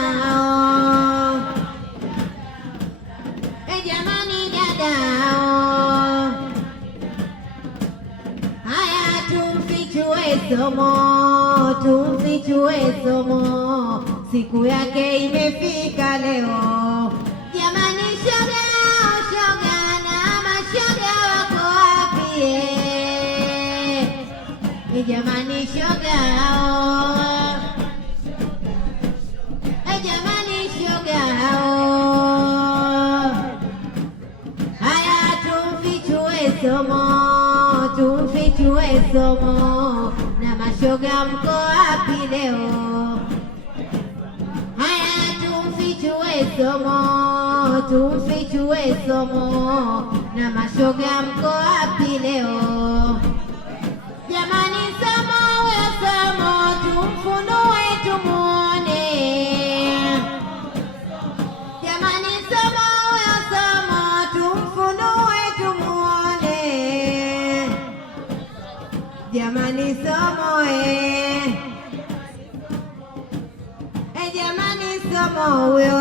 dadao, jamani dadao, haya tumfichue somo, tumfichue somo, siku yake imefika leo. Jamani shoga, shoga na mashoga wako wapi? Jamani shoga, jamani shoga, haya tumfichue somo, tumfichue somo, na mashoga mko wapi leo? Haya tumfichue somo, tumfichue somo, na mashoga mko wapi leo? Jamani somo, huyo somo tumfunue tumuone. Jamani somo, huyo somo tumfunue tumuone. Jamani somo jamani somo huyo